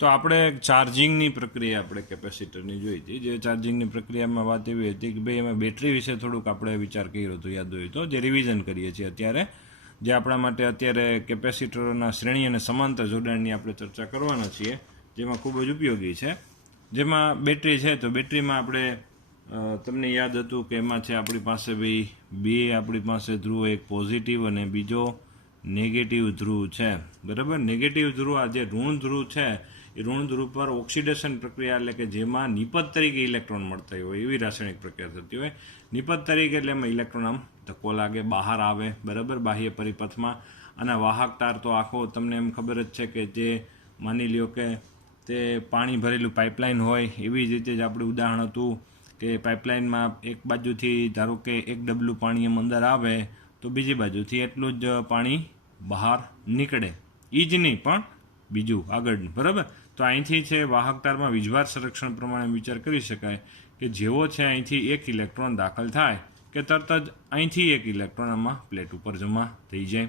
તો આપણે ચાર્જિંગની પ્રક્રિયા આપણે કેપેસિટરની જોઈ હતી. જે ચાર્જિંગની પ્રક્રિયામાં વાત એવી હતી કે ભાઈ એમાં બેટરી વિશે થોડુંક આપણે વિચાર કર્યો હતો, યાદ હોય તો, જે રિવિઝન કરીએ છીએ અત્યારે, જે આપણા માટે અત્યારે કેપેસિટરોના શ્રેણી અને સમાંતર જોડાણની આપણે ચર્ચા કરવાના છીએ, જેમાં ખૂબ જ ઉપયોગી છે. જેમાં બેટરી છે, તો બેટરીમાં આપણે તમને યાદ હતું કે એમાં છે આપણી પાસે ભાઈ બે આપણી પાસે ધ્રુવ, એક પોઝિટિવ અને બીજો નેગેટિવ ધ્રુવ છે, બરાબર. નેગેટિવ ધ્રુવ, આ જે ઋણ ધ્રુવ છે, એ ઋણ ધ્રુવ પર ઓક્સિડેશન પ્રક્રિયા, એટલે કે જેમાં નિપજ તરીકે ઇલેક્ટ્રોન મળતા હોય એવી રાસાયણિક પ્રક્રિયા થતી હોય. નિપજ તરીકે એટલે એમાં ઇલેક્ટ્રોન આમ ધક્કો લાગે, બહાર આવે, બરાબર, બાહ્ય પરિપથમાં. અને વાહક તાર તો આખો તમને એમ ખબર જ છે કે જે માની લ્યો કે તે પાણી ભરેલું પાઇપલાઇન હોય, એવી જ રીતે જ આપણું ઉદાહરણ હતું કે પાઇપલાઇનમાં એક બાજુથી ધારો કે એક ડબલું પાણી એમ અંદર આવે તો બીજી બાજુથી એટલું જ પાણી બહાર નીકળે, એ જ નહીં પણ બીજું આગળનું, બરાબર. તો અહીંથી છે વાહકતારમાં વીજભાર સંરક્ષણ પ્રમાણે વિચાર કરી શકાય કે જેવો છે અહીંથી એક ઇલેક્ટ્રોન દાખલ થાય કે તરત જ અહીંથી એક ઇલેક્ટ્રોન આમાં પ્લેટ ઉપર જમા થઈ જાય.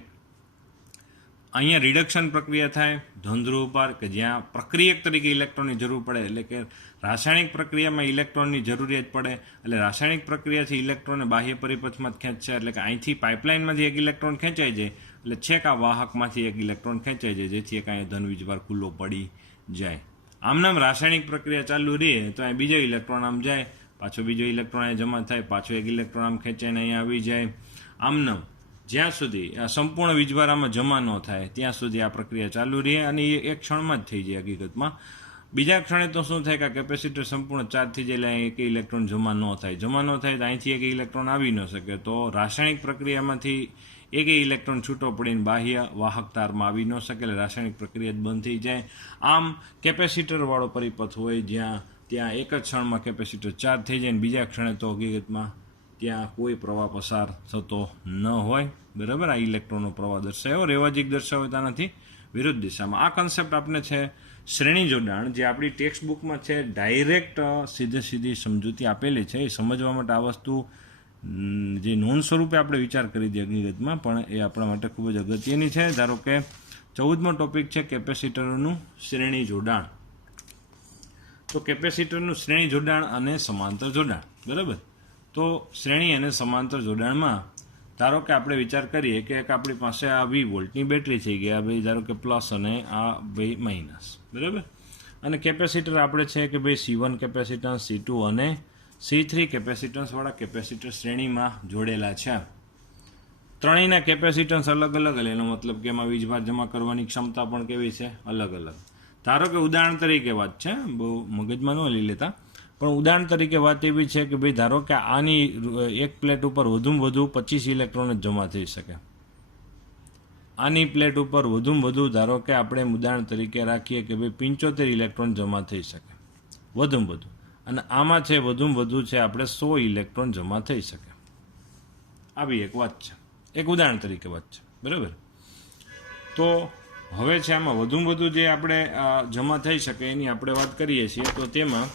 અહીંયા રિડક્શન પ્રક્રિયા થાય ધનધ્રુવ પર, કે જ્યાં પ્રક્રિયક તરીકે ઇલેક્ટ્રોનની જરૂર પડે, એટલે કે રાસાયણિક પ્રક્રિયામાં ઇલેક્ટ્રોનની જરૂરિયાત પડે, એટલે રાસાયણિક પ્રક્રિયાથી ઇલેક્ટ્રોનને બાહ્ય પરિપથમાં જ ખેંચશે, એટલે કે અહીંથી પાઇપલાઇનમાંથી એક ઇલેક્ટ્રોન ખેંચાઈ જાય, એટલે છેક આ વાહકમાંથી એક ઇલેક્ટ્રોન ખેંચાઈ જાય, જેથી એક અહીંયા ધન વીજભાર ખુલ્લો પડી જાય. આમનામ રાસાયણિક પ્રક્રિયા ચાલુ રહે તો અહીં બીજો ઇલેક્ટ્રોન આમ જાય, પાછો બીજો ઇલેક્ટ્રોન અહીંયા જમા થાય, પાછો એક ઇલેક્ટ્રોન આમ ખેંચાઈને અહીંયા આવી જાય. આમનામ જ્યાં સુધી આ સંપૂર્ણ વીજભાર આમાં જમા ન થાય ત્યાં સુધી આ પ્રક્રિયા ચાલુ રહે, અને એ એક ક્ષણમાં જ થઈ જાય હકીકતમાં. બીજા ક્ષણે તો શું થાય કે કેપેસિટર સંપૂર્ણ ચાર્જ થઈ જાય, એટલે એક ઇલેક્ટ્રોન જમા ન થાય. જમા ન થાય તો અહીંથી એક ઇલેક્ટ્રોન આવી ન શકે, તો રાસાયણિક પ્રક્રિયામાંથી એક ઇલેક્ટ્રોન છૂટો પડીને બાહ્ય વાહક તારમાં આવી ન શકે, એટલે રાસાયણિક પ્રક્રિયા જ બંધ થઈ જાય. આમ કેપેસિટરવાળો પરિપથ હોય જ્યાં ત્યાં એક જ ક્ષણમાં કેપેસિટર ચાર્જ થઈ જાય, અને બીજા ક્ષણે તો હકીકતમાં ત્યાં કોઈ પ્રવાહ પસાર થતો ન હોય, બરાબર. આ ઇલેક્ટ્રોનનો પ્રવાહ દર્શાવ્યો, રેવાજીક દર્શાવ્યો ત્યાંથી વિરુદ્ધ દિશામાં. આ કન્સેપ્ટ આપણે છે શ્રેણી જોડાણ, જે આપણી ટેક્સ્ટ બુકમાં છે ડાયરેક્ટ સીધી સમજૂતી આપેલી છે. એ સમજવા માટે આ વસ્તુ જે નોંધ સ્વરૂપે આપણે વિચાર કરી દઈએ હકીકતમાં, પણ એ આપણા માટે ખૂબ જ અગત્યની છે. ધારો કે 14મો ટોપિક છે કેપેસિટરોનું શ્રેણી જોડાણ. તો કેપેસિટરનું શ્રેણી જોડાણ અને સમાંતર જોડાણ, બરાબર. તો શ્રેણી અને સમાંતર જોડાણમાં ધારો કે આપણે વિચાર કરીએ કે એક આપણી પાસે આ 20 વોલ્ટની બેટરી થઈ ગઈ, આ ભાઈ ધારો કે પ્લસ અને આ ભાઈ માઇનસ, બરાબર. અને કેપેસિટર આપણે છે કે ભાઈ C1 કેપેસિટન્સ, C2 અને C3 કેપેસિટન્સવાળા કેપેસિટર શ્રેણીમાં જોડેલા છે. ત્રણેયના કેપેસિટન્સ અલગ અલગ, એનો મતલબ કે એમાં વીજભાર જમા કરવાની ક્ષમતા પણ કેવી છે, અલગ અલગ. ધારો કે ઉદાહરણ તરીકે વાત છે, બહુ મગજમાં ન લઈ લેતા, પણ ઉદાહરણ તરીકે વાત એવી છે કે ભાઈ ધારો કે આની એક પ્લેટ ઉપર વધુમાં વધુ 25 ઇલેક્ટ્રોન જ જમા થઈ શકે. આની પ્લેટ ઉપર વધુમાં વધુ ધારો કે આપણે ઉદાહરણ તરીકે રાખીએ કે ભાઈ 75 ઇલેક્ટ્રોન જમા થઈ શકે વધુમાં વધુ, અને આમાં છે વધુમાં વધુ છે આપણે 100 ઇલેક્ટ્રોન જમા થઈ શકે. આવી એક વાત છે, એક ઉદાહરણ તરીકે વાત છે, બરાબર. તો હવે છે આમાં વધુમાં વધુ જે આપણે જમા થઈ શકે એની આપણે વાત કરીએ છીએ, તો તેમાં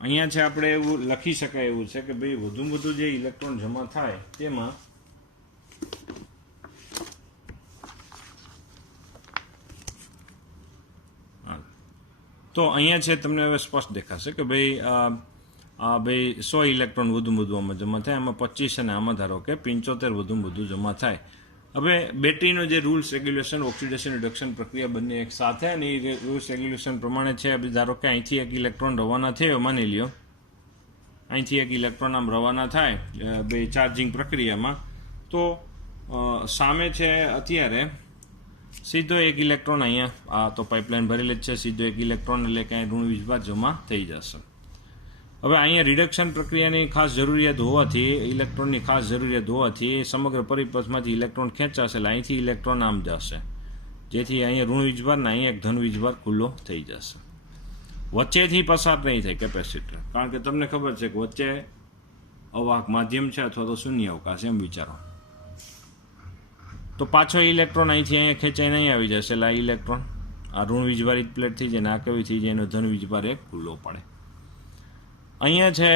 અહીંયા છે આપણે એવું લખી શકાય એવું છે કે ભાઈ વધુમાં વધુ જે ઇલેક્ટ્રોન જમા થાય તેમાં તો અહીંયા છે તમને હવે સ્પષ્ટ દેખાશે કે ભાઈ ભાઈ 100 ઇલેક્ટ્રોન વધુમાં વધુ આમાં જમા થાય, આમાં 25 અને આમાં ધારો કે 75 વધુમાં વધુ જમા થાય. હવે બેટરીનો જે રૂલ્સ રેગ્યુલેશન, ઓક્સિડેશન રિડક્શન પ્રક્રિયા બંને એક સાથે, અને એ રૂલ્સ રેગ્યુલેશન પ્રમાણે છે. ધારો કે અહીંથી એક ઇલેક્ટ્રોન રવાના થયો, માની લ્યો અહીંથી એક ઇલેક્ટ્રોન આમ રવાના થાય ભાઈ ચાર્જિંગ પ્રક્રિયામાં, તો સામે છે અત્યારે સીધો એક ઇલેક્ટ્રોન અહીંયા, આ તો પાઇપલાઇન ભરેલી જ છે, સીધો એક ઇલેક્ટ્રોન એટલે કે અહીં ઋણ વીજભાર જમા થઈ જશે. હવે અહીંયા રિડક્શન પ્રક્રિયાની ખાસ જરૂરિયાત હોવાથી, ઇલેક્ટ્રોનની ખાસ જરૂરિયાત હોવાથી સમગ્ર પરિપથમાંથી ઇલેક્ટ્રોન ખેંચાશે, એટલે અહીંથી ઇલેક્ટ્રોન આમ જશે, જેથી અહીંયા ઋણ વીજભાર ને અહીંયા એક ધન વીજભાર ખુલ્લો થઈ જશે. વચ્ચેથી પસાર નહીં થાય કેપેસિટર, કારણ કે તમને ખબર છે કે વચ્ચે અવાહક માધ્યમ છે અથવા તો શૂન્ય અવકાશ, એમ વિચારો. તો પાછો ઇલેક્ટ્રોન અહીંથી અહીંયા ખેંચાઈને અહીં આવી જશે, એટલે આ ઇલેક્ટ્રોન આ ઋણ વીજભારિત પ્લેટ થઈ જાય ને આ કેવી થઈ જાય, એનો ધન વીજભાર એક ખુલ્લો પડે. અહીંયા છે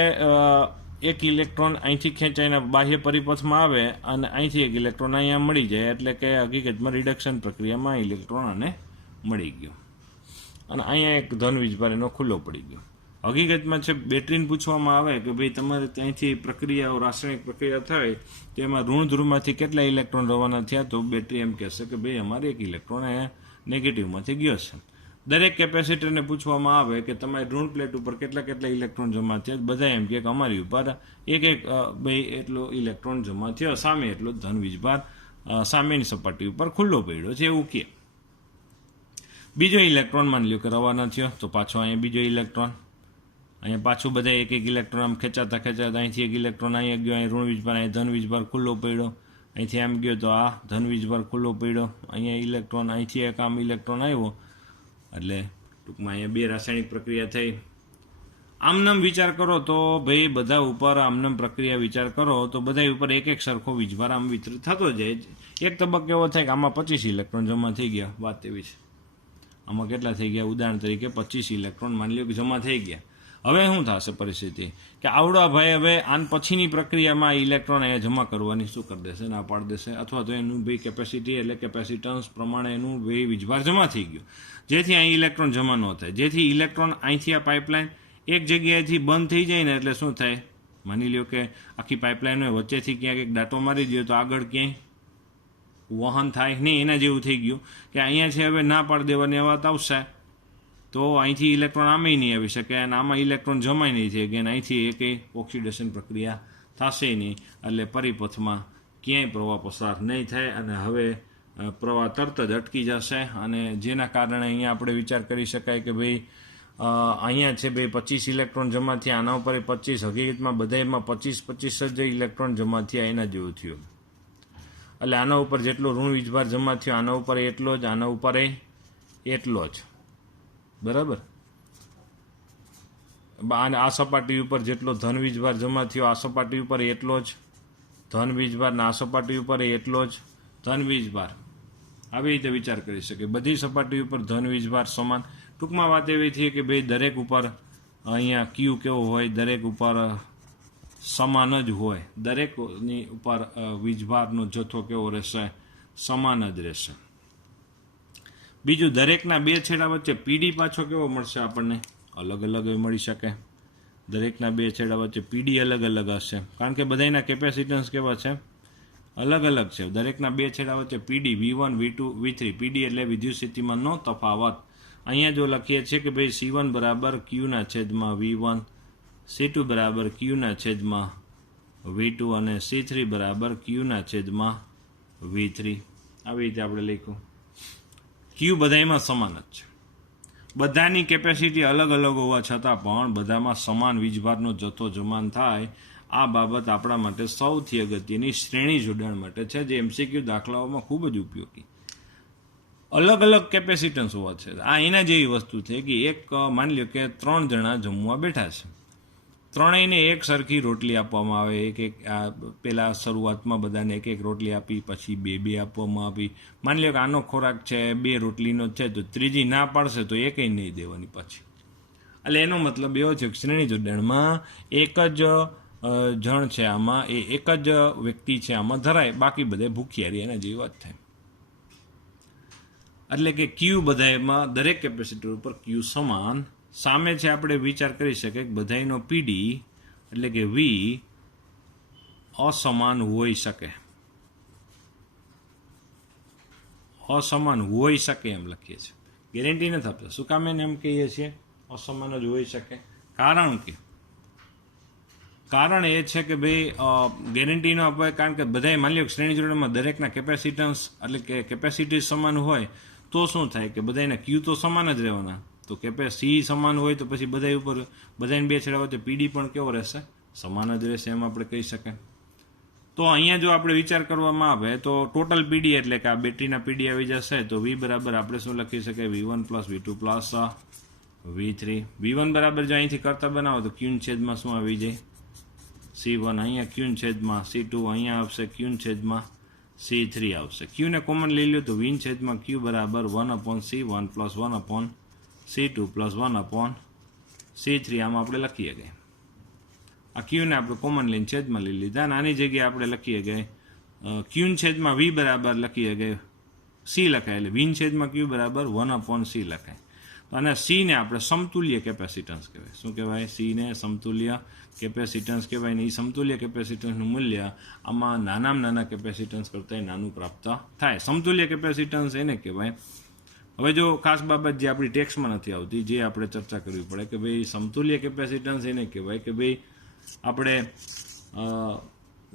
એક ઇલેક્ટ્રોન અહીંથી ખેંચાઈને બાહ્ય પરિપથમાં આવે અને અહીંથી એક ઇલેક્ટ્રોન અહીંયા મળી જાય, એટલે કે હકીકતમાં રિડક્શન પ્રક્રિયામાં ઇલેક્ટ્રોન અને મળી ગયો. અને અહીંયા એક ધન વીજભાર એનો ખુલ્લો પડી ગયો. હકીકતમાં છે બેટરીને પૂછવામાં આવે કે ભાઈ તમારે ત્યાંથી પ્રક્રિયાઓ રાસાયણિક પ્રક્રિયા થાય તો એમાં ઋણ ધ્રુવમાંથી કેટલા ઇલેક્ટ્રોન રવાના થયા, તો બેટરી એમ કહેશે કે ભાઈ અમારે એક ઇલેક્ટ્રોન અહીંયા નેગેટિવમાંથી ગયો છે. દરેક કેપેસિટરને પૂછવામાં આવે કે તમારી ઋણ પ્લેટ ઉપર કેટલા કેટલા ઇલેક્ટ્રોન જમા થયા, બધા એમ કે અમારી ઉપર એક ભાઈ એટલો ઇલેક્ટ્રોન જમા થયો, સામે એટલો ધન વીજભાર સામેની સપાટી ઉપર ખુલ્લો પડ્યો છે એવું કે. બીજો ઇલેક્ટ્રોન માની લ્યો કે રવાના થયો, તો પાછો અહીંયા બીજો ઇલેક્ટ્રોન, અહીંયા પાછું બધા એક એક ઇલેક્ટ્રોન આમ ખેંચાતા અહીંથી એક ઇલેક્ટ્રોન અહીંયા ગયો, અહીં ઋણ વીજભાર, અહીં ધન વીજભાર ખુલ્લો પડ્યો, અહીંથી આમ ગયો તો આ ધન વીજભાર ખુલ્લો પડ્યો, અહીંયા ઇલેક્ટ્રોન, અહીંથી એક આમ ઇલેક્ટ્રોન આવ્યો, એટલે ટૂંકમાં અહીંયા બે રાસાયણિક પ્રક્રિયા થઈ. આમનામ વિચાર કરો તો ભાઈ બધા ઉપર આમનામ પ્રક્રિયા વિચાર કરો તો બધા ઉપર એક એક સરખો વીજભાર આમ વિતરિત થતો જાય. એક તબક્કે એવો થાય કે આમાં 25 ઇલેક્ટ્રોન જમા થઈ ગયા, વાત એવી છે. આમાં કેટલા થઈ ગયા, ઉદાહરણ તરીકે 25 ઇલેક્ટ્રોન માની લો કે જમા થઈ ગયા. હવે શું થશે પરિસ્થિતિ કે આવડા ભાઈ હવે આન પછીની પ્રક્રિયામાં ઇલેક્ટ્રોન અહીંયા જમા કરવાની શું કરી દેશે, ના પાડી દેશે, અથવા તો એનું ભાઈ કેપેસિટી એટલે કેપેસિટન્સ પ્રમાણે એનું ભાઈ વીજભાર જમા થઈ ગયું, જેથી અહીં ઇલેક્ટ્રોન જમા ન થાય. જેથી ઇલેક્ટ્રોન અહીંથી આ પાઇપલાઇન એક જગ્યાએથી બંધ થઈ જાય ને એટલે શું થાય, માની લ્યો કે આખી પાઇપલાઇન હોય, વચ્ચેથી ક્યાંક એક દાંટો મારી દો તો આગળ ક્યાંય વહન થાય નહીં, એના જેવું થઈ ગયું કે અહીંયા છે હવે ના પાડી દેવાની વાત આવશે તો અહીંથી ઇલેક્ટ્રોન આમે નહીં આવી શકે અને આમાં ઇલેક્ટ્રોન જમાય નહીં થઈ કે અહીંથી એકેય ઓક્સિડેશન પ્રક્રિયા થશે નહીં, એટલે પરિપથમાં ક્યાંય પ્રવાહ પસાર નહીં થાય અને હવે પ્રવાહ તરત જ અટકી જશે. અને જેના કારણે અહીંયા આપણે વિચાર કરી શકાય કે ભાઈ અહીંયા છે ભાઈ 25 ઇલેક્ટ્રોન જમા થયા, આના ઉપર 25, હકીકતમાં બધામાં 25 જ ઇલેક્ટ્રોન જમા થયા એના જેવું થયું. એટલે આના ઉપર જેટલો ઋણ વીજભાર જમા થયો આના ઉપર એટલો જ, આના ઉપર એટલો જ, બરાબર. અને આ સપાટી ઉપર જેટલો ધન વીજભાર જમા થયો આ સપાટી ઉપર એટલો જ ધન વીજભાર, ને આ સપાટી ઉપર એટલો જ ધન વીજભાર. આવી રીતે વિચાર કરી શકે, બધી સપાટી ઉપર ધન વીજભાર સમાન. ટૂંકમાં વાત એવી છે કે ભાઈ દરેક ઉપર અહીંયા ક્યુ કેવો હોય, દરેક ઉપર સમાન જ હોય, દરેકની ઉપર વીજભારનો જથ્થો કેવો રહેશે, સમાન જ રહેશે. બીજું, દરેકના બે છેડા વચ્ચે પીડી પાછો કેવો મળશે આપણને, અલગ અલગ મળી શકે. દરેકના બે છેડા વચ્ચે પીડી અલગ અલગ હશે, કારણ કે બધાના કેપેસિટન્સ કેવા છે, અલગ અલગ છે. દરેકના બે છેડા વચ્ચે પીડી V1 V2 V3, પીડી એટલે વિદ્યુત સ્થિતિમાનનો તફાવત. અહીંયા જો લખીએ છીએ કે ભાઈ C1 બરાબર Qના છેદમાં V1, C2 બરાબર Qના છેદમાં V2 અને C3 બરાબર Qના છેદમાં V3. આવી રીતે આપણે લખ્યું. Q બધામાં સમાન જ છે, બધાની કેપેસિટી અલગ અલગ હોવા છતાં પણ બધામાં સમાન વીજભારનો જથ્થો જમાન થાય. આ બાબત આપણા માટે સૌથી અગત્યની શ્રેણી જોડાણ માટે છે, જે MCQ દાખલાઓમાં ખૂબ જ ઉપયોગી. અલગ અલગ કેપેસિટન્સ હોવા છે. આ એના જેવી વસ્તુ છે કે એક માની લો કે 3 જણા જમવા બેઠા છે, ત્રણેયને એક સરખી રોટલી આપવામાં આવે. એક પહેલાં શરૂઆતમાં બધાને એક એક રોટલી આપી, પછી બે આપવામાં આવી. માની લો કે આનો ખોરાક છે 2 રોટલીનો છે, તો ત્રીજી ના પાડશે તો એકેય નહીં દેવાની પછી. એટલે એનો મતલબ એવો છે કે શ્રેણી જોડાણમાં એક જ જણ છે આમાં, એક જ વ્યક્તિ છે આમાં ધરાય, બાકી બધે ભૂખ્યા રહે, એના જેવી વાત થાય. એટલે કે Q બધામાં દરેક કેપેસિટર ઉપર Q સમાન. સામે છે આપણે વિચાર કરી શકીએ કે બધાનો પીડી એટલે કે V અસમાન હોઈ શકે, અસમાન હોઈ શકે એમ લખીએ છીએ. ગેરંટી નથી આપતા. શું કામ એને એમ કહીએ છીએ અસમાન જ હોઈ શકે? કારણ એ છે કે ભાઈ ગેરંટી ન અપાય, કારણ કે બધાએ માની લો શ્રેણી જોડાણમાં દરેકના કેપેસિટન્સ એટલે કે કેપેસિટી સમાન હોય તો શું થાય કે બધાના Q તો સમાન જ રહેવાના. તો C સમાન હોય તો પછી બધા ઉપર બધાને બે છેડા વચ્ચે પીડી પણ કેવો રહેશે, સમાન જ રહેશે, એમ આપણે કહી શકાય. તો અહીંયા જો આપણે વિચાર કરવામાં આવે તો ટોટલ પીડી એટલે કે આ બેટરીના પીડી આવી જશે. તો V બરાબર આપણે શું લખી શકાય, V1 + V2 + V3. V1 બરાબર જો અહીંથી કરતા બનાવો તો Q છેદમાં શું આવી જાય, C1, અહીંયા Q છેદમાં C2, અહીંયા આવશે Q છેદમાં C3 આવશે. Q ને કોમન લઈ લો તો V છેદમાં Q બરાબર 1/C1 + 1/C2 + 1/C3. આમાં આપણે લખીએ ગਏ આ Q ને આપણે કોમન લઈને છેદમાં લઈ લીધા, અને આની જગ્યાએ આપણે લખીએ ગਏ Q છેદમાં V બરાબર લખીએ ગਏ સી લખાય, એટલે વીન છેદમાં ક્યુ બરાબર 1/c લખાય. તો અને સીને આપણે સમતુલ્ય કેપેસિટન્સ કહેવાય. શું કહેવાય? સીને સમતુલ્ય કેપેસિટન્સ કહેવાય. ને એ સમતુલ્ય કેપેસિટન્સનું મૂલ્ય આમાં નાનામાં નાના કેપેસિટન્સ કરતાં નાનું પ્રાપ્ત થાય. સમતુલ્ય કેપેસિટન્સ એને કહેવાય. હવે જો ખાસ બાબત જે આપણી ટેક્સમાં નથી આવતી, જે આપણે ચર્ચા કરવી પડે કે ભાઈ સમતુલ્ય કેપેસિટન્સ એને કહેવાય કે ભાઈ આપણે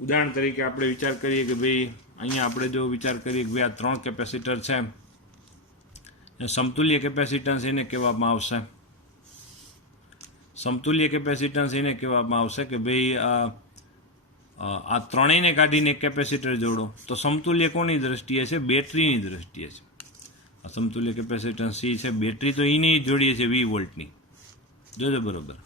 ઉદાહરણ તરીકે આપણે વિચાર કરીએ કે ભાઈ અહીંયા આપણે જો વિચાર કરીએ કે ભાઈ આ 3 કેપેસિટર છે, સમતુલ્ય કેપેસિટન્સ એને કહેવામાં આવશે. સમતુલ્ય કેપેસિટન્સ એને કહેવામાં આવશે કે ભાઈ આ ત્રણેયને કાઢીને એક કેપેસિટર જોડો તો સમતુલ્ય કોની દ્રષ્ટિએ છે? બેટરીની દ્રષ્ટિએ છે. આ સમતુલ્ય કેપેસિટન્સ સી છે, બેટરી તો એની જોડીએ છે 20 વોલ્ટની. જોજો બરોબર,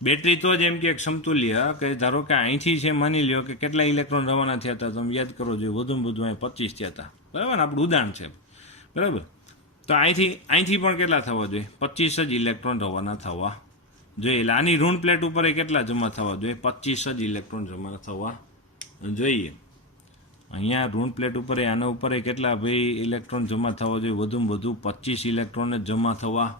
બેટરી તો જ એમ કે એક સમતુલ્ય કે ધારો કે અહીંથી છે, માની લ્યો કે કેટલા ઇલેક્ટ્રોન રવાના થયા હતા, તમે યાદ કરો જોઈએ, વધુમાં વધુ અહીં 25 થયા હતા, બરાબર ને? આપણું ઉદાહરણ છે, બરાબર. તો અહીંથી પણ કેટલા થવા જોઈએ? 25 જ ઇલેક્ટ્રોન રવાના થવા જોઈએ. એટલે આની ઋણ પ્લેટ ઉપર કેટલા જમા થવા જોઈએ? 25 જ ઇલેક્ટ્રોન જમા થવા જોઈએ. અહીંયા ઋણ પ્લેટ ઉપર આના ઉપર કેટલા ભાઈ ઇલેક્ટ્રોન જમા થવા જોઈએ? વધુમાં વધુ 25 ઇલેક્ટ્રોન જ જમા થવા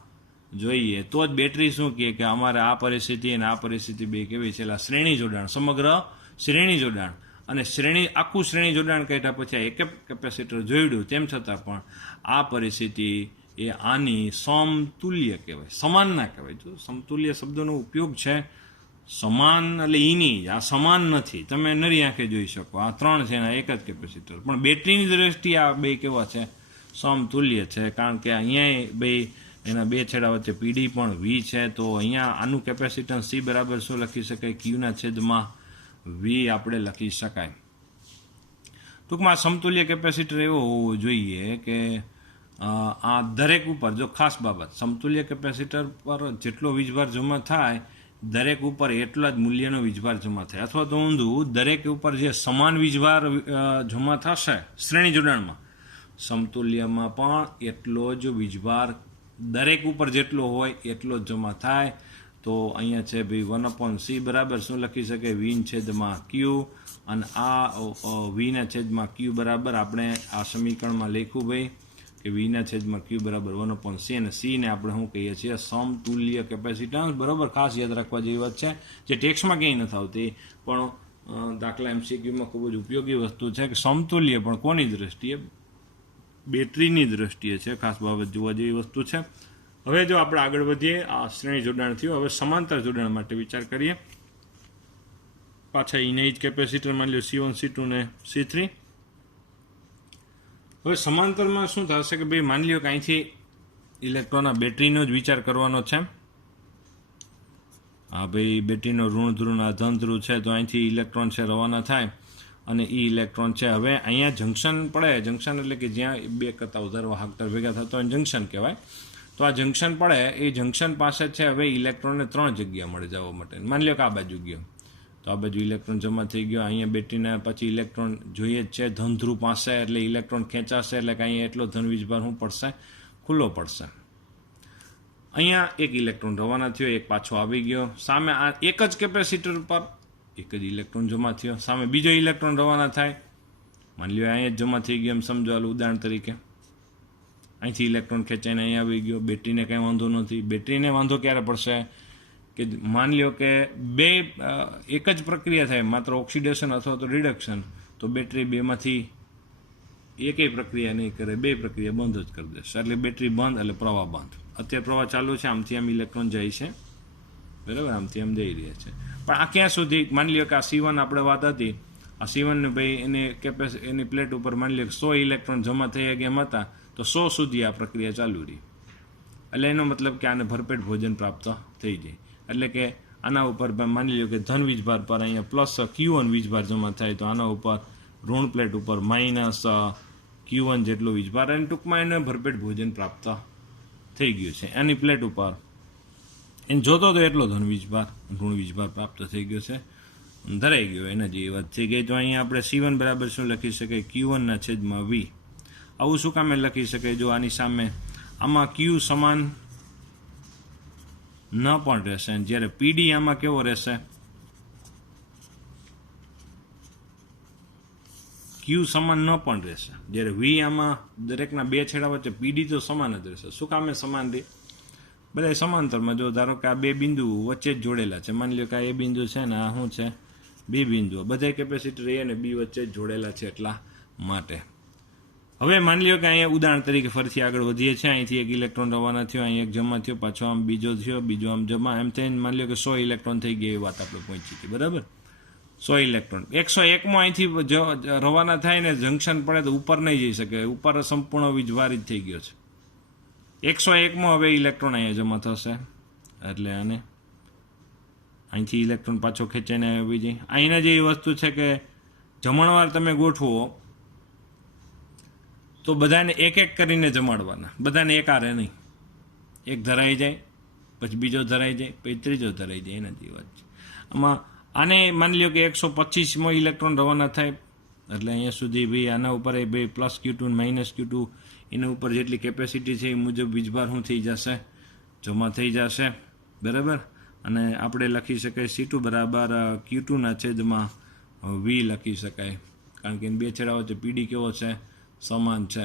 જોઈએ. તો જ બેટરી શું કહે કે અમારે આ પરિસ્થિતિ અને આ પરિસ્થિતિ બે કેવી છે? શ્રેણી જોડાણ, સમગ્ર શ્રેણી જોડાણ. અને આખું શ્રેણી જોડાણ કાઢ્યા પછી આ એક કેપેસિટર જોડ્યું, તેમ છતાં પણ આ પરિસ્થિતિ એ આની સમતુલ્ય કહેવાય, સમાન ના કહેવાય. જો સમતુલ્ય શબ્દનો ઉપયોગ છે, સમાન એટલે ઈની જ, આ સમાન નથી. તમે નરી આંખે જોઈ શકો આ 3 છે, એના એક જ કેપેસિટર, પણ બેટરીની દ્રષ્ટિએ આ બે કેવા છે? સમતુલ્ય છે. કારણ કે અહીંયા બે એના બે છેડા વચ્ચે પીડી પણ વી છે. તો અહીંયા આનું કેપેસિટન્સ સી બરાબર શું લખી શકાય? ક્યુના છેદમાં વી આપણે લખી શકાય. ટૂંકમાં સમતુલ્ય કેપેસિટર એવો હોવો જોઈએ કે આ દરેક ઉપર, જો ખાસ બાબત, સમતુલ્ય કેપેસિટર પર જેટલો વીજભાર જમા થાય દરેક ઉપર એટલા જ મૂલ્યનો વીજભાર જમા થાય. અથવા તો ઊંધું, દરેક ઉપર જે સમાન વીજભાર જમા થશે શ્રેણી જોડાણમાં, સમતુલ્યમાં પણ એટલો જ વીજભાર દરેક ઉપર જેટલો હોય એટલો જ જમા થાય. તો અહીંયા છે ભાઈ 1/c બરાબર શું લખી શકે? વીન છેદમાં ક્યુ. અને આ વીના છેદમાં ક્યુ બરાબર આપણે આ સમીકરણમાં લખ્યું ભાઈ કે વીના છેદમાં ક્યુ બરાબર 1/c. અને સીને આપણે શું કહીએ છીએ? સમતુલ્ય કેપેસિટન્સ. બરાબર, ખાસ યાદ રાખવા જેવી વાત છે, જે ટેક્સમાં ક્યાંય નથી આવતી, પણ દાખલા MCQમાં ખૂબ જ ઉપયોગી વસ્તુ છે કે સમતુલ્ય પણ કોની દ્રષ્ટિએ? બેટરીની દ્રષ્ટિએ છે. ખાસ બાબત જોવા જેવી વસ્તુ છે. હવે જો આપણે આગળ વધીએ, આ શ્રેણી જોડાણ થયું. હવે સમાંતર જોડાણ માટે વિચાર કરીએ. પાછા એને જ કેપેસિટર માની લો C1, C2 ને C3. હવે સમાંતરમાં શું થશે કે ભાઈ માની લો કે અહીંથી ઇલેક્ટ્રોન આ બેટરીનો જ વિચાર કરવાનો છે. હા ભાઈ, બેટરીનો ઋણ ધ્રુવ આ ધન ધ્રુવ છે, તો અહીંથી ઇલેક્ટ્રોન છે રવાના થાય અને એ ઇલેક્ટ્રોન છે હવે અહીંયા જંકશન પડે. જંકશન એટલે કે જ્યાં બે કરતાં વધારે વાહકતા ભેગા થતા હોય જંકશન કહેવાય. તો આ જંકશન પડે, એ જંકશન પાસે છે હવે ઇલેક્ટ્રોનને 3 જગ્યા મળે જવા માટે. માની લો કે આ બાજુ ગયો, તો આ બાજુ ઇલેક્ટ્રોન જમા થઈ ગયો. અહીંયા બેટરીને પછી ઇલેક્ટ્રોન જોઈએ જ છે ધન ધ્રુવ પાસે, એટલે ઇલેક્ટ્રોન ખેંચાશે, એટલે કે અહીંયા એટલો ધન વીજભાર શું પડશે? ખુલ્લો પડશે. અહીંયા એક ઇલેક્ટ્રોન રવાના થયો, એક પાછો આવી ગયો. સામે આ એક જ કેપેસિટર પર એક જ ઇલેક્ટ્રોન જમા થયો. સામે બીજો ઇલેક્ટ્રોન રવાના થાય, માની લો અહીંયા જ જમા થઈ ગયો એમ સમજો. ઉદાહરણ તરીકે અહીંથી ઇલેક્ટ્રોન ખેંચાઈને અહીંયા આવી ગયો. બેટરીને કંઈ વાંધો નથી. બેટરીને વાંધો ક્યારે પડશે? કે માની લો કે બે એક જ પ્રક્રિયા થાય, માત્ર ઓક્સિડેશન અથવા તો રિડક્શન, તો બેટરી બેમાંથી એકેય પ્રક્રિયા નહીં કરે, બે પ્રક્રિયા બંધ જ કરી દેશે. એટલે બેટરી બંધ એટલે પ્રવાહ બંધ. અત્યારે પ્રવાહ ચાલુ છે, આમથી આમ ઇલેક્ટ્રોન જાય છે, બરાબર, આમથી આમ જઈ રહ્યા છે. પણ આ ક્યાં સુધી? માની લો કે આ C1 આપણે વાત હતી, આ C1 ને ભાઈ એની પ્લેટ ઉપર માની લો કે 100 ઇલેક્ટ્રોન જમા થઈ ગયા એમ હતા, તો 100 સુધી આ પ્રક્રિયા ચાલુ રહી. એટલે એનો મતલબ કે આને ભરપેટ ભોજન પ્રાપ્ત થઈ જાય. એટલે કે આના ઉપર માની લો કે ધન વીજભાર પર અહીંયા પ્લસ Q1 વીજભાર જમા થાય, તો આના ઉપર ઋણ પ્લેટ ઉપર માઇનસ Q1 જેટલો વીજભાર, અને ટૂંકમાં એને ભરપેટ ભોજન પ્રાપ્ત થઈ ગયું છે. એની પ્લેટ ઉપર એને જોતો તો એટલો ધન વીજભાર, ઋણ વીજભાર પ્રાપ્ત થઈ ગયો છે, ધરાઈ ગયો. એના જેવી વાત થઈ ગઈ. તો અહીંયા આપણે C1 બરાબર શું લખી શકાય? Q1 ના છેદમાં V. આવું શું કામે લખી શકાય? જો આની સામે આમાં Q સમાન ન પણ રહેશે, જ્યારે PD આમાં કેવો રહેશે? ક્યુ સમાન ન પણ રહેશે. જ્યારે વી આમાં દરેકના બે છેડા વચ્ચે પીડી તો સમાન જ રહેશે. શું કામે સમાન રહે? બધા સમાંતરમાં જો ધારો કે આ બે બિંદુ વચ્ચે જ જોડેલા છે, માની લો કે આ એ બિંદુ છે ને આ શું છે બી બિંદુ, બધા કેપેસિટર એ અને બી વચ્ચે જ જોડેલા છે એટલા માટે. હવે માની લો કે અહીંયા ઉદાહરણ તરીકે ફરીથી આગળ વધીએ છીએ. અહીંથી એક ઇલેક્ટ્રોન રવાના થયો, અહીં એક જમા થયો, પાછો આમ બીજો થયો, બીજો આમ જમા, એમ થઈને માની લો કે 100 ઇલેક્ટ્રોન થઈ ગયા, એ વાત આપણે પહોંચી હતી, બરાબર. 100 ઇલેક્ટ્રોન 101માં અહીંથી રવાના થાય ને જંકશન પડે તો ઉપર નહીં જઈ શકે, ઉપર સંપૂર્ણ વીજભાર જ થઈ ગયો છે. 101માં હવે ઇલેક્ટ્રોન અહીંયા જમા થશે, એટલે આને અહીંથી ઇલેક્ટ્રોન પાછો ખેંચાઈને આવી જાય. અહીંના જે વસ્તુ છે કે જમણવાર તમે ગોઠવો તો બધાને એક એક કરીને જમાડવાના, બધાને એક આરે નહીં. એક ધરાઈ જાય, પછી બીજો ધરાઈ જાય, પછી ત્રીજો ધરાઈ જાય, એના જેવી વાત છે. આમાં આને માની લો કે 125માં ઇલેક્ટ્રોન રવાના થાય, એટલે અહીંયા સુધી ભાઈ આના ઉપર એ ભાઈ પ્લસ Q2 માઇનસ Q2 એના ઉપર જેટલી કેપેસિટી છે એ મુજબ વીજભાર શું થઈ જશે, જમા થઈ જશે, બરાબર. અને આપણે લખી શકાય C2 બરાબર Q2 છેદમાં V લખી શકાય, કારણ કે બે છેડા વચ્ચે પીડી કેવો છે, સમાન છે.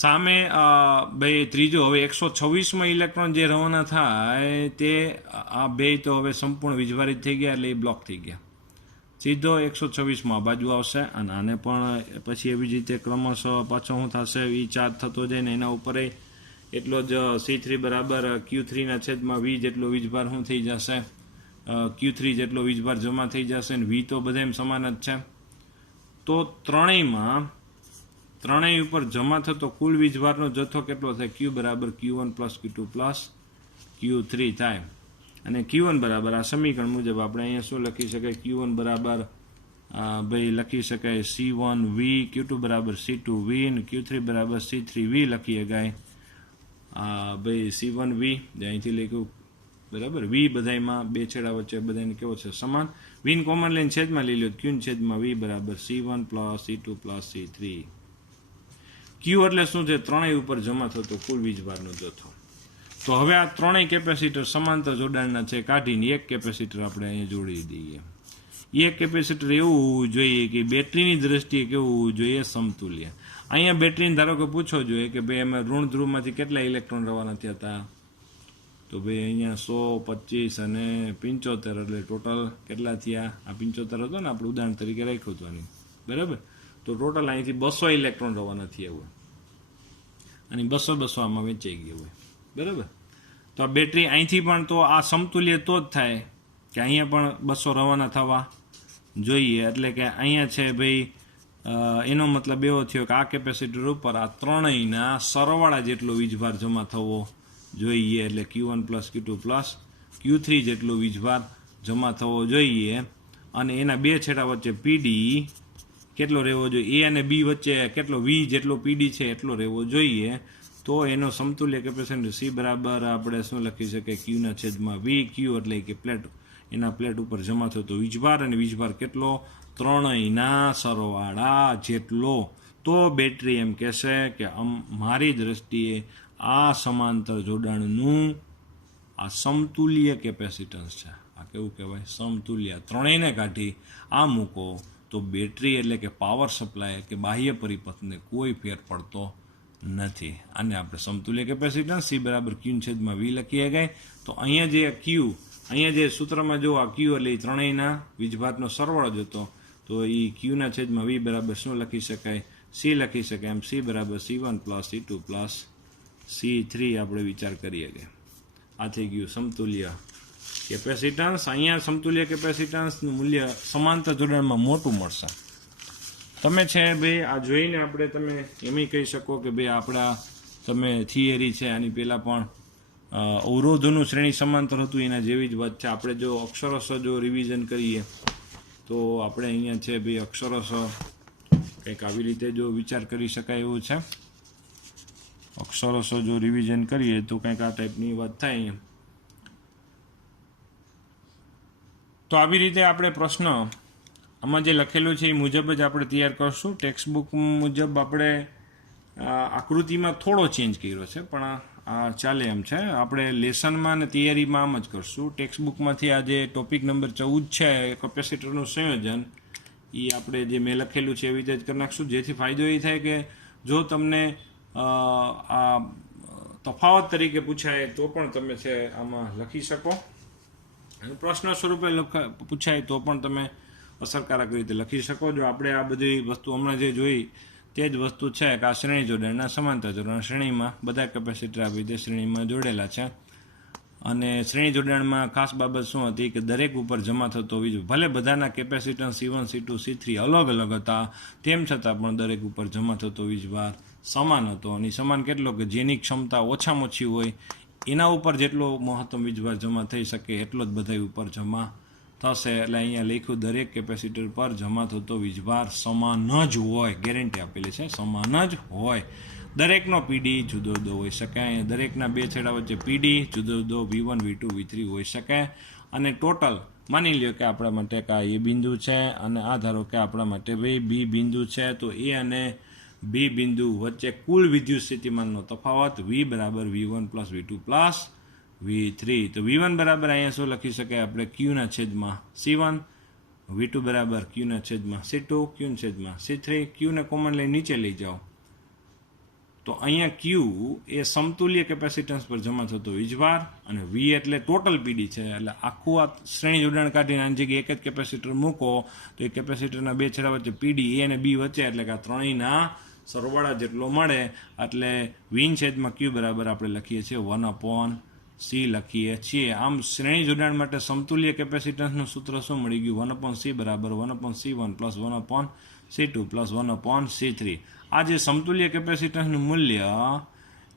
સામે ભાઈ ત્રીજો, હવે 126માં ઇલેક્ટ્રોન જે રવાના થાય તે આ બે તો હવે સંપૂર્ણ વીજભારિત થઈ ગયા, એટલે એ બ્લોક થઈ ગયા. સીધો 126માં આ બાજુ આવશે, અને આને પણ પછી એવી જ રીતે ક્રમશઃ પાછો શું થશે, એ ચાર્જ થતો જાય ને એના ઉપર એટલો જ C3 બરાબર Q3 છેદમાં V જેટલો વીજભાર શું થઈ જશે, Q3 જેટલો વીજભાર જમા થઈ જશે, ને V તો બધા એમ સમાન જ છે. તો ત્રણેય ઉપર જમા થતો કુલ વીજભારનો જથ્થો કેટલો થાય, Q બરાબર Q1 plus Q2 plus Q3 થાય. અને Q1 બરાબર આ સમીકરણ મુજબ આપણે અહીંયા શું લખી શકાય, Q1 બરાબર ભાઈ લખી શકાય C1V, Q2 બરાબર C2V અને Q3 બરાબર C3V લખી શકાય. ભાઈ C1V અહીંથી લખ્યું, બરાબર. V બધામાં બે છેડા વચ્ચે બધાને કેવો છે, સમાન. વીન કોમન લઈને છેદમાં લઈ લો, Q છેદમાં V બરાબર C1 plus C2 plus C3. Q એટલે શું છે, ત્રણેય ઉપર જમા થતો કુલ વીજભારનો જથ્થો. તો હવે આ ત્રણેય કેપેસિટર સમાંતર જોડાણના છે, કાઢીને એક કેપેસિટર આપણે અહીંયા જોડી દઈએ. એક કેપેસિટર એવું હોવું જોઈએ કે બેટરીની દ્રષ્ટિએ કેવું હોવું જોઈએ, સમતુલ્ય. અહીંયા બેટરીને ધારો કે પૂછવો જોઈએ કે ભાઈ એમાં ઋણ ધ્રુવમાંથી કેટલા ઇલેક્ટ્રોન રવાના થયા હતા, તો ભાઈ અહીંયા 100, 25 અને 75, એટલે ટોટલ કેટલા થયા, આ 75 હતો ને આપણે ઉદાહરણ તરીકે રાખ્યું હતું આની, બરાબર. તો ટોટલ અહીંથી 200 ઇલેક્ટ્રોન રવાના થયા હોય, અને 200 આમાં વેચાઈ ગયા હોય, બરાબર. તો આ બેટરી અહીંથી પણ તો આ સમતુલ્ય તો જ થાય કે અહીંયા પણ 200 રવાના થવા જોઈએ, એટલે કે અહીંયા છે ભાઈ એનો મતલબ એવો થયો કે આ કેપેસિટર ઉપર આ ત્રણેયના સરવાળા જેટલો વીજભાર જમા થવો જોઈએ, એટલે Q1 plus Q2 plus Q3 જેટલો વીજભાર જમા થવો જોઈએ. અને એના બે છેડા વચ્ચે પીડી કેટલો રહેવો જોઈએ, A અને B વચ્ચે કેટલો V જેટલો પીડી છે એટલો રહેવો જોઈએ. તો એનો સમતુલ્ય કેપેસિટર C બરાબર આપણે શું લખી શકીએ, Q છેદમાં V. Q એટલે કે પ્લેટ, એના પ્લેટ ઉપર જમા થતો વીજભાર, અને વીજભાર કેટલો, ત્રણેયના સરવાળા જેટલો. તો બેટરી એમ કહેશે કે મારી દ્રષ્ટિએ આ સમાંતર જોડાણનું આ સમતુલ્ય કેપેસિટન્સ છે. આ કેવું કહેવાય, સમતુલ્ય. ત્રણેયને કાઢી આ મૂકો તો બેટરી એટલે કે પાવર સપ્લાય કે બાહ્ય પરિપથને કોઈ ફેર પડતો નથી. આને આપણે સમતુલ્ય કેપેસિટન્સ C બરાબર Q છેદમાં V લખીએ ગઈ. તો અહીંયા જે Q, અહીંયા જે સૂત્રમાં જો આ Q એટલે ત્રણેયના વીજભારનો સરવાળો જ હતો, તો એ Q છેદમાં V બરાબર શું લખી શકાય, C લખી શકાય. એમ C બરાબર C1 plus C2 plus C3 આપણે વિચાર કરીએ કે આ થઈ ગયું સમતુલ્ય કેપેસિટન્સ. અહીંયા સમતુલ્ય કેપેસિટન્સનું મૂલ્ય સમાંતર જોડાણમાં મોટું મળશે. તમે છે ભાઈ આ જોઈને આપણે તમે એમ કહી શકો કે ભાઈ આપણા તમે થિયરી છે આની પહેલાં પણ અવરોધોનું શ્રેણી સમાંતર હતું એના જેવી જ વાત છે. આપણે જો અક્ષરશઃ જો રિવિઝન કરીએ તો આપણે અહીંયા છે ભાઈ અક્ષરશઃ કંઈક આવી રીતે જો વિચાર કરી શકાય એવું છે. અક્ષરશઃ જો રિવિઝન કરીએ તો કંઈક આ ટાઈપની વાત થાય. તો આવી રીતે આપણે પ્રશ્ન આમાં જે લખેલું છે એ મુજબ જ આપણે તૈયાર કરશું. ટેક્સ્ટબુક મુજબ આપણે આકૃતિમાં થોડો ચેન્જ કર્યો છે, પણ આ ચાલે એમ છે. આપણે લેસનમાં અને થિયરીમાં આમ જ કરશું. ટેક્સ્ટબુકમાંથી આજે ટોપિક નંબર 14 છે કેપેસિટરનું સંયોજન, એ આપણે જે મેં લખેલું છે એવી રીતે જ કરી નાખશું, જેથી ફાયદો એ થાય કે જો તમને આ તફાવત તરીકે પૂછાય તો પણ તમે છે આમાં લખી શકો, અને પ્રશ્ન સ્વરૂપે પૂછાય તો પણ તમે અસરકારક રીતે લખી શકો. જો આપણે આ બધી વસ્તુ હમણાં જે જોઈ તે જ વસ્તુ છે કે આ શ્રેણી જોડાણના સમાંતર જોડાણ શ્રેણીમાં બધા કેપેસિટર આવી રીતે શ્રેણીમાં જોડેલા છે. અને શ્રેણી જોડાણમાં ખાસ બાબત શું હતી કે દરેક ઉપર જમા થતો વીજ, ભલે બધાના કેપેસિટન્સ C1 C2 C3 અલગ અલગ હતા, તેમ છતાં પણ દરેક ઉપર જમા થતો વીજભાર સમાન હતો. અને સમાન કેટલો કે જેની ક્ષમતા ઓછામાં ઓછી હોય એના ઉપર જેટલો મહત્તમ વીજભાર જમા થઈ શકે એટલો જ બધા ઉપર જમા થશે. એટલે અહીંયા લખ્યું દરેક કેપેસિટર પર જમા થતો વીજભાર સમાન જ હોય, ગેરંટી આપેલી છે સમાન જ હોય. દરેકનો પીડી જુદો જુદો હોઈ શકે, દરેકના બે છેડા વચ્ચે પીડી જુદો જુદો V1 V2 V3 હોઈ શકે. અને ટોટલ માની લ્યો કે આપણા માટે આ એ બિંદુ છે અને આ ધારો કે આપણા માટે ભાઈ બી બિંદુ છે, તો એ અને બી બિંદુ વચ્ચે કુલ વિદ્યુત સ્થિતિમાનનો તફાવત V બરાબર V1 plus V2 plus V3. તો V1 બરાબર અહીંયા શું લખી શકાય આપણે Qના છેદમાં C1, V2 બરાબર Qના છેદમાં C2, Qના છેદમાં C3. Qને કોમન લઈ નીચે લઈ જાઓ તો અહીંયા Q એ સમતુલ્ય કેપેસિટન્સ પર જમા થતો વીજભાર, અને V એટલે ટોટલ પીડી છે. એટલે આખું આ શ્રેણી જોડાણ કાઢીને આની જગ્યાએ એક જ કેપેસિટર મૂકો તો એ કેપેસિટરના બે છેડા વચ્ચે પીડી A અને B વચ્ચે એટલે કે આ ત્રણેયના સરવાળા જેટલો મળે. એટલે V છેદમાં Q બરાબર આપણે લખીએ છીએ 1/C લખીએ છીએ. આમ શ્રેણી જોડાણ માટે સમતુલ્ય કેપેસિટન્સનું સૂત્ર શું મળી ગયું? 1/C બરાબર 1/C1 plus 1/C2 plus 1/C3. આ જે સમતુલ્ય કેપેસિટન્સનું મૂલ્ય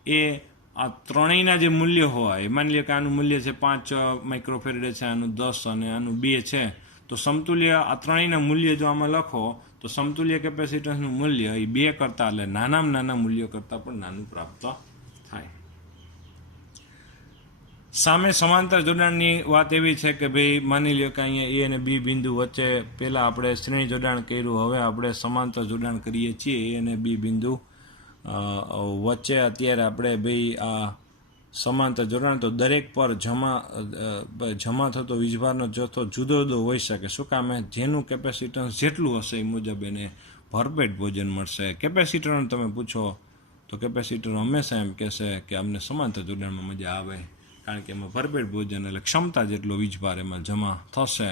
એ આ ત્રણેયના જે મૂલ્ય હોય, માની લો કે આનું મૂલ્ય છે 5 માઇક્રોફેરેડ છે, આનું 10 અને આનું 2 છે, તો સમતુલ્ય આ ત્રણેયના મૂલ્ય જો આમાં લખો તો સમતુલ્ય કેપેસિટન્સનું મૂલ્ય એ 2 કરતાં એટલે નાનામાં નાના મૂલ્યો કરતાં પણ નાનું પ્રાપ્ત થાય. સામે સમાંતર જોડાણની વાત એવી છે કે ભાઈ માની લો કે અહીંયા A અને B બિંદુ વચ્ચે પહેલાં આપણે શ્રેણી જોડાણ કર્યું, હવે આપણે સમાંતર જોડાણ કરીએ છીએ A અને B બિંદુ વચ્ચે. અત્યારે આપણે ભાઈ આ સમાંતર જોડાણ તો દરેક પર જમા થતો વીજભારનો જથ્થો જુદો જુદો હોઈ શકે. શું કામે? જેનું કેપેસિટન્સ જેટલું હશે એ મુજબ એને ભરપેટ ભોજન મળશે. કેપેસિટરને તમે પૂછો તો કેપેસિટર હંમેશા એમ કહેશે કે અમને સમાંતર જોડાણમાં મજા આવે, કારણ કે એમાં ભરપેટ ભોજન એટલે ક્ષમતા જેટલો વીજભાર એમાં જમા થશે.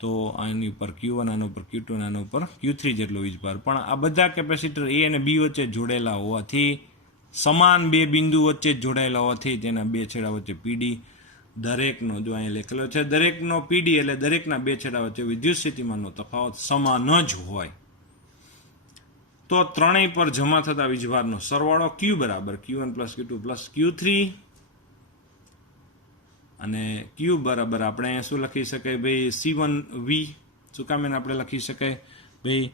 તો આની ઉપર Q1, આના ઉપર Q2, આના ઉપર Q3 જેટલો વીજભાર. પણ આ બધા કેપેસિટર A અને B વચ્ચે જોડેલા હોવાથી, સમાન બે બિંદુ વચ્ચે જોડાયેલા હોવાથી તેના બે છેડા વચ્ચે પીડી દરેકનો, જો અહીંયા લખેલો છે દરેકનો પીડી એટલે દરેકના બે છેડા વચ્ચે વિદ્યુત સ્થિતિમાનનો તફાવત સમાન જ હોય. તો ત્રણેય પર જમા થતા વીજભારનો સરવાળો Q બરાબર Q1 plus Q2 plus Q3, અને Q બરાબર આપણે અહીંયા શું લખી શકાય ભાઈ C1V. શું કામ એને આપણે લખી શકાય ભાઈ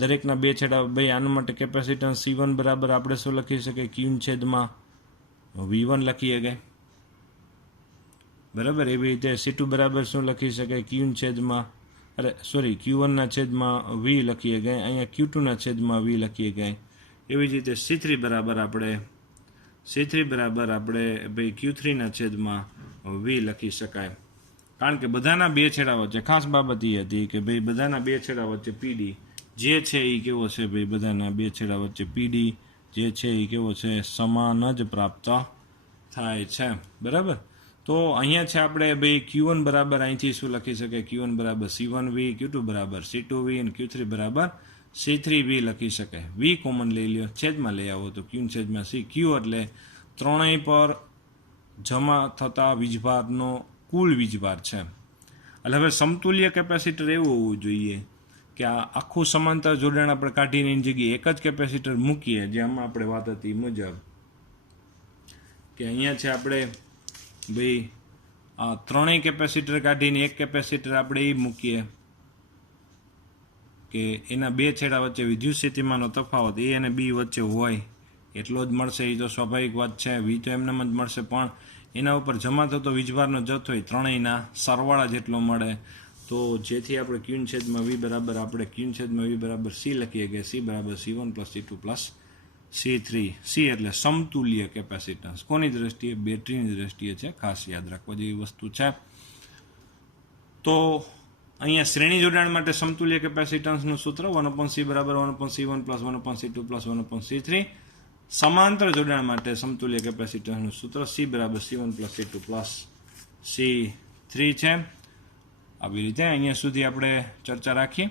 દરેકના બે છેડા, ભાઈ આના માટે કેપેસિટન્સ C1 બરાબર આપણે શું લખી શકીએ Q છેદમાં V1 લખીએ ગए બરાબર. એવી રીતે C2 બરાબર શું લખી શકાય Q છેદમાં Q1 ના છેદમાં V લખીએ ગए, અહીંયા Q2 ના છેદમાં V લખીએ ગए. એવી જ રીતે C3 બરાબર આપણે ભાઈ Q3 ના છેદમાં V લખી શકાય. કારણ કે બધાના બે છેડા વચ્ચે ખાસ બાબત એ હતી કે ભાઈ બધાના બે છેડા વચ્ચે પીડી જે છે એ કેવો છે ભાઈ, બધાના બે છેડા વચ્ચે પીડી જે છે એ કેવો છે, સમાન જ પ્રાપ્ત થાય છે બરાબર. તો અહીંયા છે આપણે ભાઈ Q1 બરાબર અહીંથી શું લખી શકાય Q1 બરાબર C1V, Q2 બરાબર C2V અને Q3 બરાબર C3V લખી શકાય. V કોમન લઈ લ્યો, છેદમાં લઈ આવો તો Q છેદમાં C. Q એટલે ત્રણેય પર જમા થતા વીજભારનો કુલ વીજભાર છે. એટલે હવે સમતુલ્ય કેપેસિટર એવું હોવું જોઈએ કે આ આખું સમાંતર જોડાણ આપણે કાઢીને એની જગ્યાએ એક જ કેપેસિટર મૂકીએ, જે હમણાં આપણે વાત હતી મુજબ કે અહીંયા છે આપણે ભાઈ આ ત્રણેય કેપેસિટર કાઢીને એક કેપેસિટર આપણે એ મૂકીએ કે એના બે છેડા વચ્ચે વિદ્યુત સ્થિતિમાનનો તફાવત A અને B વચ્ચે હોય એટલો જ મળશે. એ તો સ્વાભાવિક વાત છે, V તો એમનેમ જ મળશે, પણ એના ઉપર જમા થતો વીજભારનો જથ્થો એ ત્રણેયના સરવાળા જેટલો મળે. તો જેથી આપણે Q છેદમાં V બરાબર આપણે Q છેદમાં V બરાબર C લખીએ કે C બરાબર C1 plus C2 plus C3. C એટલે સમતુલ્ય કેપેસિટન્સ. કોની દ્રષ્ટિએ? બેટરીની દ્રષ્ટિએ છે, ખાસ યાદ રાખવા જેવી વસ્તુ છે. તો અહીંયા શ્રેણી જોડાણ માટે સમતુલ્ય કેપેસિટન્સનું સૂત્ર 1/c બરાબર 1/c1 plus 1/c2 plus 1/c3. સમાંતર જોડાણ માટે સમતુલ્ય કેપેસિટન્સનું સૂત્ર C બરાબર C1 plus C2 plus C3 છે. આવી રીતે અહીંયા સુધી આપણે ચર્ચા રાખીએ.